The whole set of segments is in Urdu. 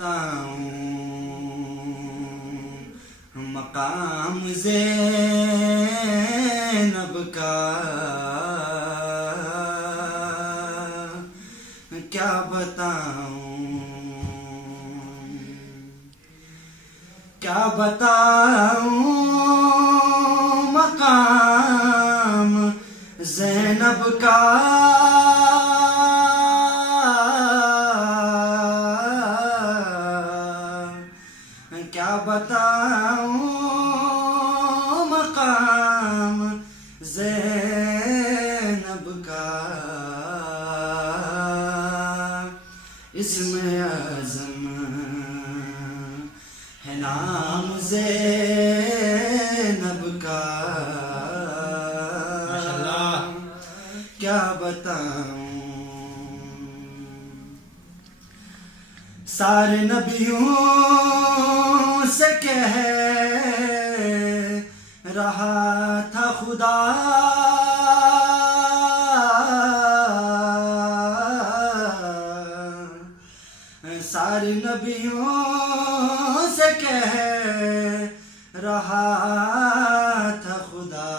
بتاؤں مقام زینب کا، کیا بتاؤں کیا بتاؤں مقام زینب کا، کیا بتاؤں مقام زینب کا، اسم اعظم ہے نام زینب کا، کیا بتاؤں سارے نبیوں سے کہہ رہا تھا خدا، سارے نبیوں سے کہہ رہا تھا خدا،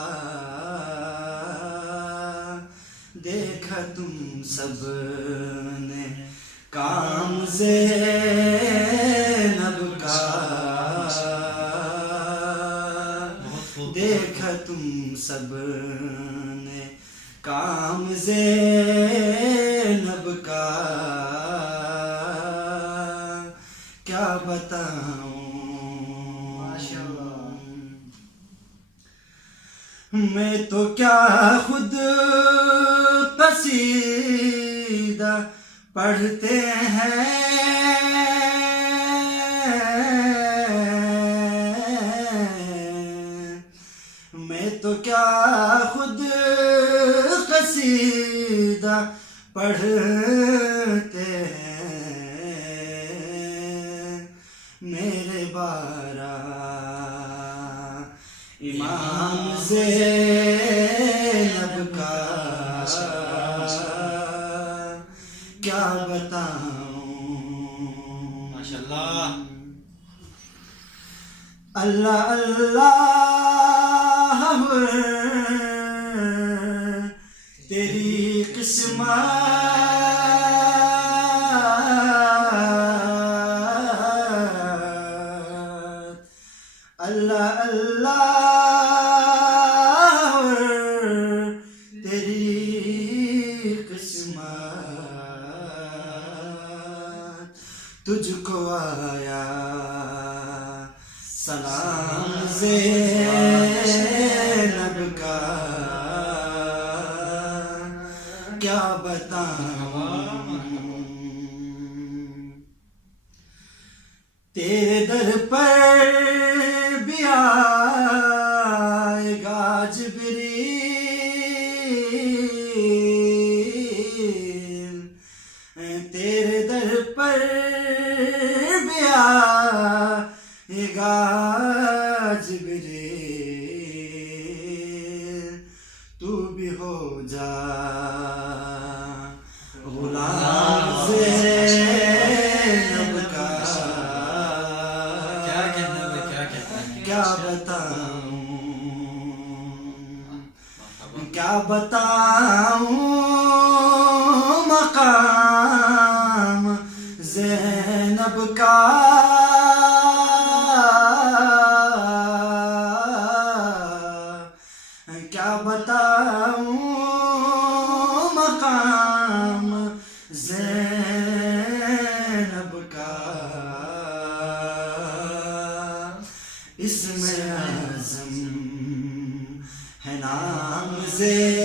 دیکھا تم سب نے کام زینب کا، دیکھا تم سب نے کام زینب کا، کیا بتاؤں میں تو کیا خود قصیدہ پڑھتے ہیں، میں تو کیا خود قصیدہ پڑھتے ہیں، میرے بارہ امام زینب کا، کیا بتاؤں اللہ اللہ تیری قسمت، اللہ اللہ تیری قسمت، تجھ کو آیا سلام زینب کا، کیا بتاؤں تیرے در پر بھی آئے گا جبریل، تیرے در پر بھی آئے گا جبریل، تو بھی ہو جا غلام زینب کا، کیا بتاؤں کیا بتاؤں مقام زینب کا، کیا بتاؤں مقام زینب کا، اسم اعظم ہے نام زینب